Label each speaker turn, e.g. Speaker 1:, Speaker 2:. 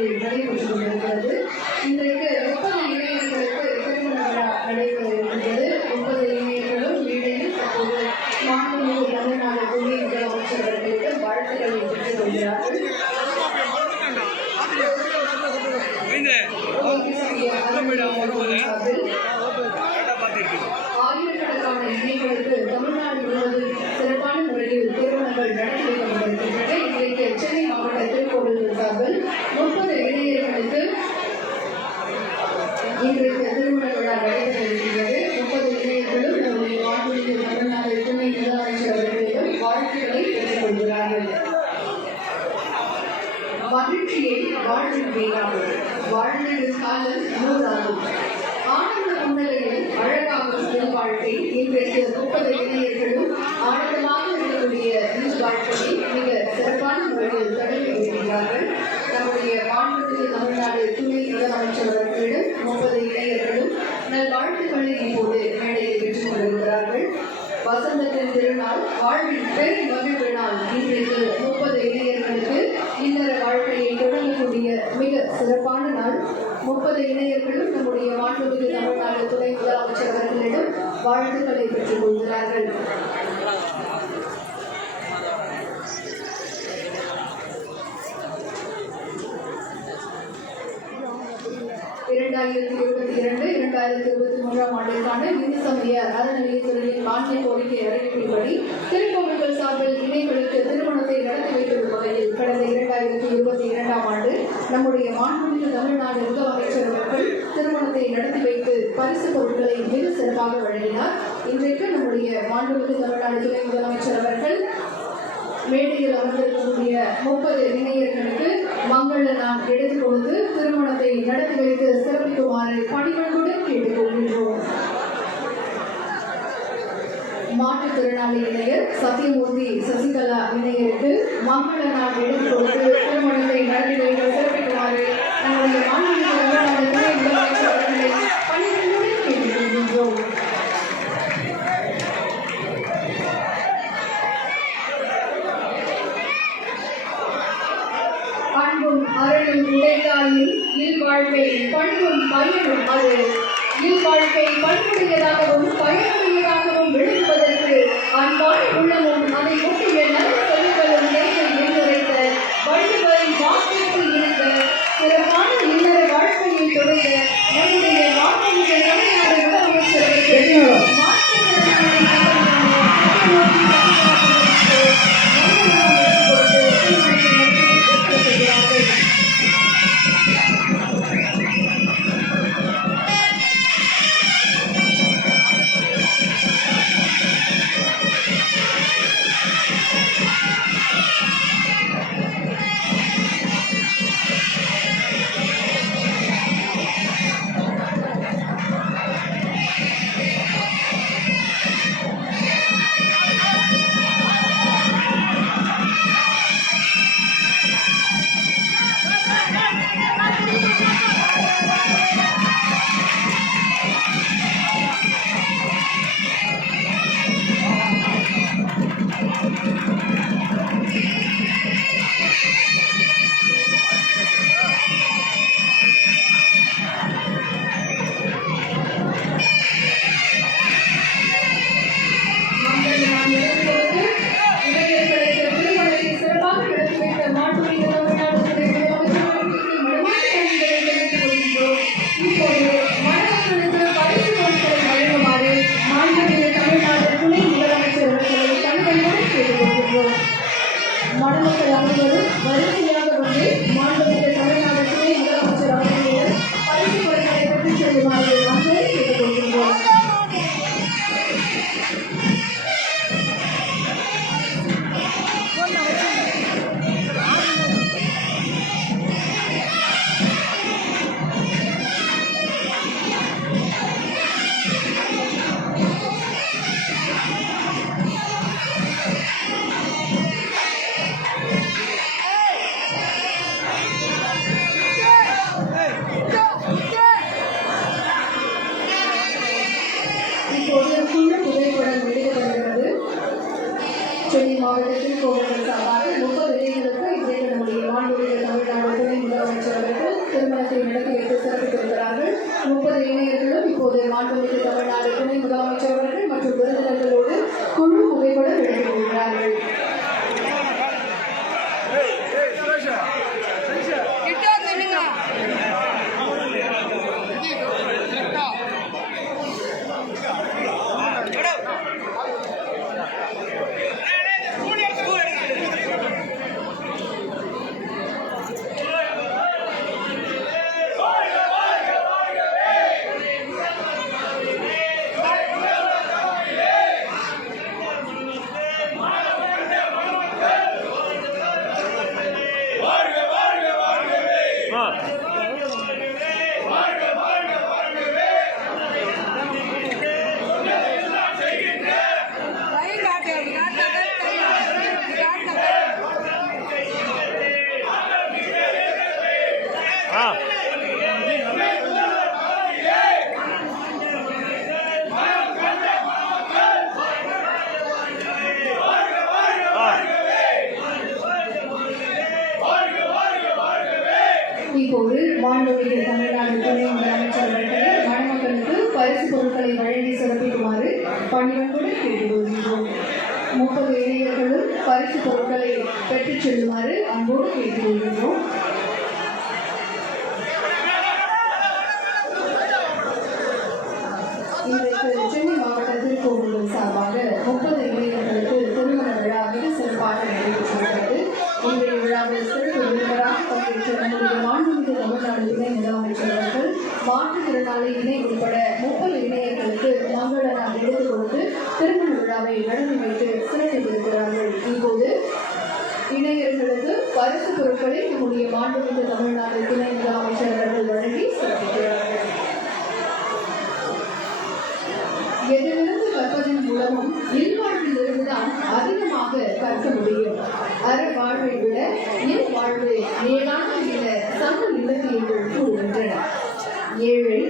Speaker 1: Obrigado. மாவட்டத்தில் மாவட்ட சார்பில் முப்பது இளைஞர்களுக்கு இன்றைக்கு திருமண விழா நடைபெற இருக்கின்றது முப்பது இளைஞர்களும் நம்முடைய மாண்புமிகு தமிழ்நாடு துணை முதலமைச்சர் அவர்களிடம் வாழ்த்துக்களை பெற்றுக்கொள்கிறார்கள் மகிழ்ச்சியை வாழ்வில் வீணாகும் வாழ்ந்திடு காலம் நூறாகும் ஆனந்த புன்னகையில் அழகாகும் இல் வாழ்க்கை இன்றைக்கு முப்பது இளைஞர்களும் ஆனந்தமாக இருக்கக்கூடிய இல் வாழ்க்கையை மிக சிறப்பான முறையில் தொடங்கி வருகிறார்கள் நம்முடைய மாண்புமிகு தமிழ்நாடு துணை முதலமைச்சர் அவர்களிடம் முப்பது இளைஞர்களும் நல்வாழ்த்துக்களை இப்போது மேடையில் பெற்றுக் கொண்டிருக்கிறார்கள் வசந்தத்தின் வாழ்வில் பெரும் மகிழ்வு நாள் இன்றைக்கு முப்பது இளைஞர்களுக்கு இல்லற வாழ்க்கையை தொடங்கக்கூடிய மிக சிறப்பான நாள். முப்பது இளைஞர்களும் நம்முடைய மாண்புமிகு தமிழ்நாடு துணை முதலமைச்சர் அவர்களிடம் வாழ்த்துக்களை பெற்றுக் கொள்கிறார்கள். இரண்டாயிரத்தி இருபத்தி இரண்டு இரண்டாயிரத்தி இருபத்தி மூன்றாம் ஆண்டிற்கான இந்து சமய அறநிலையத்துறையின் மானிய கோரிக்கை அறிவிப்பின்படி திருக்கோவில்கள் சார்பில் இணைகளுக்கு திருமணத்தை நடத்தி வைத்துள்ள வகையில் கடந்த இரண்டாயிரத்தி இருபத்தி இரண்டாம் ஆண்டு நம்முடைய மாண்புமிகு தமிழ்நாடு முதலமைச்சர் அவர்கள் திருமணத்தை நடத்தி வைத்து பரிசு பொருட்களை மிக சிறப்பாக வழங்கினார். இன்றைக்கு நம்முடைய மாண்புமிகு தமிழ்நாடு துணை முதலமைச்சர் அவர்கள் மேடையில் அமர்ந்திருக்கக்கூடிய முப்பது இணையர்களுக்கு மங்கள நாம் எடுத்துக் கொடுத்து திருமணத்தை நடத்தி வைத்து பணிகளுடன் கேட்டுக்கொள்கின்றோம் மாற்றுத்திறனாளி இணையர் சத்யமூர்த்தி சசிகலா இணையருக்கு மங்கள நாள் எடுத்து கொடுத்து திருமணத்தை நடத்தி வைக்க சிறப்பிக்குமாறு நம்முடைய மாநில தமிழ்நாடு துணை முதலமைச்சர் அவர்களை பணிவன்புடன் கேட்டுக்கொள்கின்றோம் அன்பும் அருளும் உடைத்தாயின் இல்வாழ்க்கை பண்பும் பயனும் அது. இல்வாழ்க்கை பண்புடையதாகவும் பயனுடையதாகவும் விளங்குவதற்கு அன்பான உள்ளமும் அதை ஒட்டிய நிகழ்வு நடத்தி வைத்து சிறப்பித்திருக்கிறார்கள். முப்பது இளைஞர்களும் இப்போது மாண்புமிகு தமிழ்நாடு துணை முதலமைச்சர் அவர்கள் மற்றும் விருந்தினர்களோடு குழு
Speaker 2: புகைப்படம் எடுத்துக்கொள்கிறார்கள்
Speaker 1: இப்போது மாண்புமிகு தமிழ்நாடு துணை முதலமைச்சர் அவர்களே மணமக்களுக்கு பரிசு பொருட்களை வழங்கி சிறப்பிக்குமாறு பணிவன்புடன் கேட்டுக்கொள்கின்றோம். முப்பது இளைஞர்களும் பரிசு பொருட்களை பெற்றுச் செல்லுமாறு அன்போடு கேட்டுக்கொள்கின்றோம் இன்றைக்கு சென்னை மாவட்ட திருக்கோவில்கள் சார்பாக முப்பது இளைஞர்களுக்கு திருமண விழா மிக சிறப்பாக நடைபெற்றிருக்கிறது இன்றைய விழாவில் சிறப்பு விருந்தினராக பங்கேற்ற நம்முடைய மாண்புமிகு தமிழ்நாடு இணை முதலமைச்சர் அவர்கள் மாற்றுத்திறனாளி இணை உட்பட முப்பது இளைஞர்களுக்கு மங்கள நாள் எடுத்துக் கொடுத்து திருமண விழாவை நடத்தி வைத்து சிறப்பித்திருக்கிறார்கள் இப்போது இளைஞர்களுக்கு பரிசு பொருட்களை நம்முடைய மாண்புமிகு தமிழ்நாடு துணை முதலமைச்சர் அவர்கள் வழங்கி சிறப்பிக்கிறார்கள். எதிலிருந்து கற்பதன் மூலமும் இல்வாழ்வில் இருந்துதான் அதிகமாக கற்க முடியும். அற வாழ்வை விட இல் வாழ்வு மேலானது சில சங்க இலக்கியங்கள் கூறுகின்றன. ஏழை